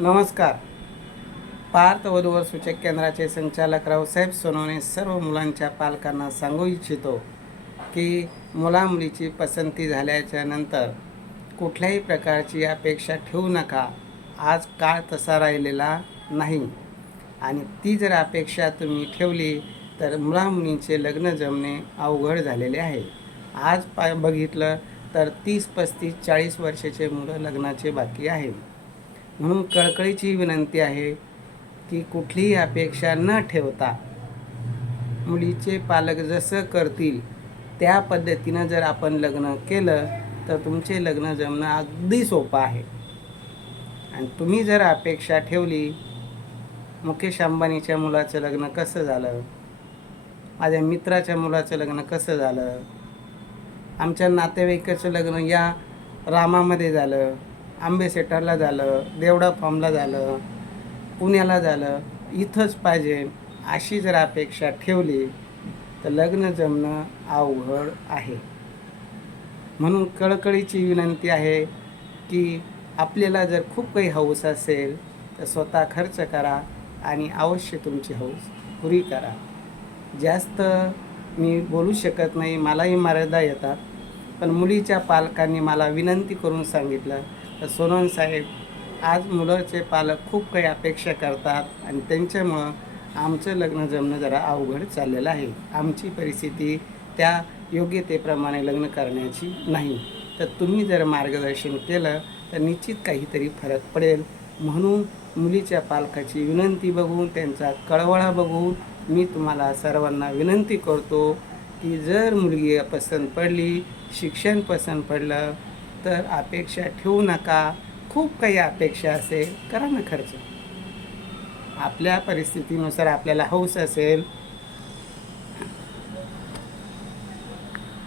नमस्कार. पार्थ वधूवर सूचक केंद्राचे संचालक रावसाहेब सोनवणे सर्व मुलांच्या पालकांना सांगू इच्छितो की मुलामुलीची पसंती झाल्याच्यानंतर कुठल्याही प्रकारची अपेक्षा ठेवू नका. आज काळ तसा राहिलेला नाही. आणि ती जर अपेक्षा तुम्ही ठेवली तर मुलामुलींचे लग्न जमणे अवघड झालेले आहे. आज पा बघितलं तर तीस पस्तीस चाळीस वर्षाचे मुलं लग्नाचे बाकी आहे म्हणून कळकळीची विनंती आहे की कुठलीही अपेक्षा न ठेवता मुलीचे पालक जसं करतील त्या पद्धतीनं जर आपण लग्न केलं तर तुमचे लग्न जमणं अगदी सोपं आहे. आणि तुम्ही जर अपेक्षा ठेवली मुकेश अंबानीच्या मुलाचं लग्न कसं झालं? माझ्या मित्राच्या मुलाचं लग्न कसं झालं? आमच्या नातेवाईकाचं लग्न या रामामध्ये झालं. आंबेसेटरला झालं देवडा फॉर्मला झालं पुण्याला झालं इथंच पाहिजे अशी जर अपेक्षा ठेवली तर लग्न जमणं अवघड आहे. म्हणून कळकळीची विनंती आहे की आपल्याला जर खूप काही हौस असेल तर स्वतः खर्च करा आणि अवश्य तुमची हौस पुरी करा. जास्त मी बोलू शकत नाही मलाही मर्यादा येतात पण मुलीच्या पालकांनी मला विनंती करून सांगितलं तर सोनम साहेब आज मुलाचे पालक खूप काही अपेक्षा करतात आणि त्यांच्यामुळं आमचं लग्न जमणं जरा अवघड चाललेलं आहे. आमची परिस्थिती त्या योग्यतेप्रमाणे लग्न करण्याची नाही. तर तुम्ही जर मार्गदर्शन केलं तर निश्चित काहीतरी फरक पडेल. म्हणून मुलीच्या पालकाची विनंती बघून त्यांचा कळवळा बघून मी तुम्हाला सर्वांना विनंती करतो की जर मुलगी पसंत पडली शिक्षण पसंत पडलं तर अपेक्षा ठेवू नका. खूप काही अपेक्षा असेल करा ना खर्च. आपल्या परिस्थितीनुसार आपल्याला हौस असेल